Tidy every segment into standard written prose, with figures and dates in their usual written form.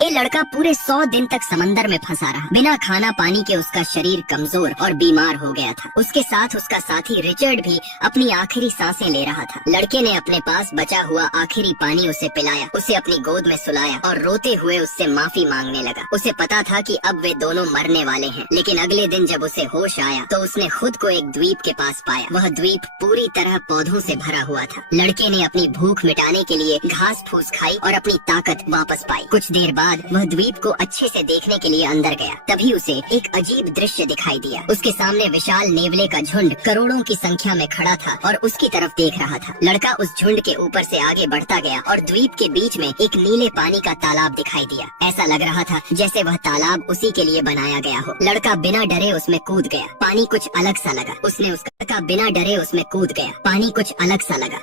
ये लड़का पूरे 100 दिन तक समंदर में फंसा रहा। बिना खाना पानी के उसका शरीर कमजोर और बीमार हो गया था। उसके साथ उसका साथी रिचर्ड भी अपनी आखिरी सांसें ले रहा था। लड़के ने अपने पास बचा हुआ आखिरी पानी उसे पिलाया, उसे अपनी गोद में सुलाया और रोते हुए उससे माफी मांगने लगा। उसे पता था कि अब वे दोनों मरने वाले हैं, लेकिन अगले दिन जब उसे होश आया तो उसने खुद को एक द्वीप के पास पाया। वह द्वीप पूरी तरह पौधों से भरा हुआ था। लड़के ने अपनी भूख मिटाने के लिए घास फूस खाई और अपनी ताकत वापस पाई। कुछ देर बाद वह द्वीप को अच्छे से देखने के लिए अंदर गया। तभी उसे एक अजीब दृश्य दिखाई दिया। उसके सामने विशाल नेवले का झुंड करोड़ों की संख्या में खड़ा था और उसकी तरफ देख रहा था। लड़का उस झुंड के ऊपर से आगे बढ़ता गया और द्वीप के बीच में एक नीले पानी का तालाब दिखाई दिया। ऐसा लग रहा था जैसे वह तालाब उसी के लिए बनाया गया हो। लड़का बिना डरे उसमें कूद गया। पानी कुछ अलग सा लगा।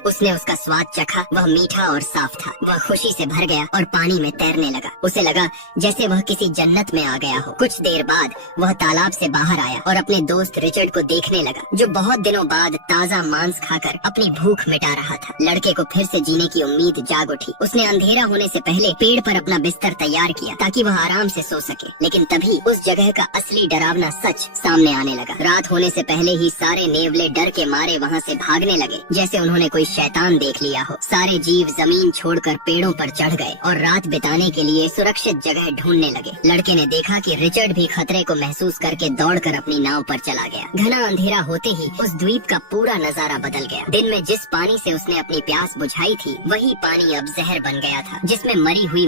उसने उसका स्वाद चखा। वह मीठा और साफ था। वह खुशी से भर गया और पानी में तैरने लगा। उसे लगा जैसे वह किसी जन्नत में आ गया हो। कुछ देर बाद वह तालाब से बाहर आया और अपने दोस्त रिचर्ड को देखने लगा, जो बहुत दिनों बाद ताज़ा मांस खाकर अपनी भूख मिटा रहा था। लड़के को फिर से जीने की उम्मीद जाग उठी। उसने अंधेरा होने से पहले पेड़ पर अपना बिस्तर तैयार किया ताकि वह आराम से सो सके। लेकिन तभी उस जगह का असली डरावना सच सामने आने लगा। रात होने से पहले ही सारे नेवले डर के मारे वहाँ से भागने लगे, जैसे उन्होंने कोई शैतान देख लिया हो। सारे जीव जमीन छोड़कर पेड़ों पर चढ़ गए और रात बिताने के लिए सुरक्षित जगह ढूंढने लगे। लड़के ने देखा कि रिचर्ड भी खतरे को महसूस करके दौड़कर अपनी नाव पर चला गया। घना अंधेरा होते ही उस द्वीप का पूरा नजारा बदल गया। दिन में जिस पानी से उसने अपनी प्यास बुझाई थी, वही पानी अब जहर बन गया था। जिसमें मरी हुई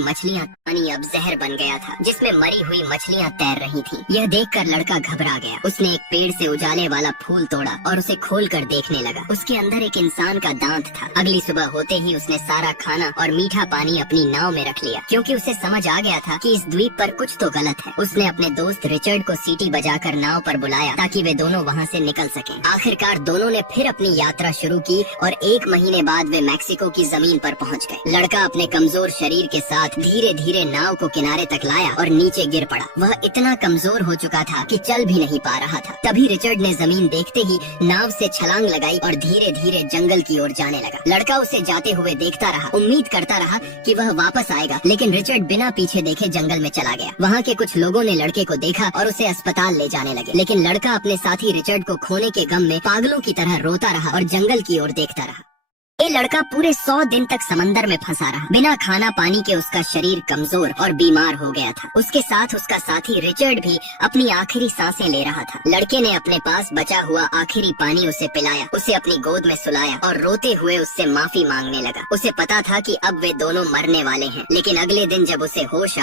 मछलियाँ तैर रही थीं। यह देखकर लड़का घबरा गया। उसने एक पेड़ से उजाले वाला फूल तोड़ा और उसे खोलकर देखने लगा। उसके अंदर एक इंसान का दांत था। अगली सुबह होते ही उसने सारा खाना और मीठा पानी अपनी नाव में रख लिया, क्योंकि उसे समझ आ गया था कि इस द्वीप पर कुछ तो गलत है। उसने अपने दोस्त रिचर्ड को सीटी बजाकर नाव पर बुलाया ताकि वे दोनों वहाँ से निकल सकें। आखिरकार दोनों ने फिर अपनी यात्रा शुरू की और 1 महीने बाद वे मैक्सिको की जमीन पर पहुँच गए। लड़का अपने कमजोर शरीर के साथ धीरे धीरे नाव को किनारे तक लाया और नीचे गिर पड़ा। वह इतना कमजोर हो चुका था कि चल भी नहीं पा रहा था। तभी रिचर्ड ने जमीन देखते ही नाव से छलांग लगाई और धीरे धीरे जंगल की ओर जाने लगा। लड़का उसे जाते हुए देखता रहा, उम्मीद करता रहा कि वह वापस आएगा, लेकिन रिचर्ड बिना पीछे देखे जंगल में चला गया। वहाँ के कुछ लोगों ने लड़के को देखा और उसे अस्पताल ले जाने लगे, लेकिन लड़का अपने साथी रिचर्ड को खोने के गम में पागलों की तरह रोता रहा और जंगल की ओर देखता रहा। ये लड़का पूरे 100 दिन तक समंदर में फंसा रहा। बिना खाना पानी के उसका शरीर कमजोर और बीमार हो गया था। उसके साथ उसका साथी रिचर्ड भी अपनी आखिरी सांसें ले रहा था। लड़के ने अपने पास बचा हुआ आखिरी पानी उसे पिलाया, उसे अपनी गोद में सुलाया और रोते हुए उससे माफी मांगने लगा। उसे पता था कि अब वे दोनों मरने वाले हैं, लेकिन अगले दिन जब उसे होश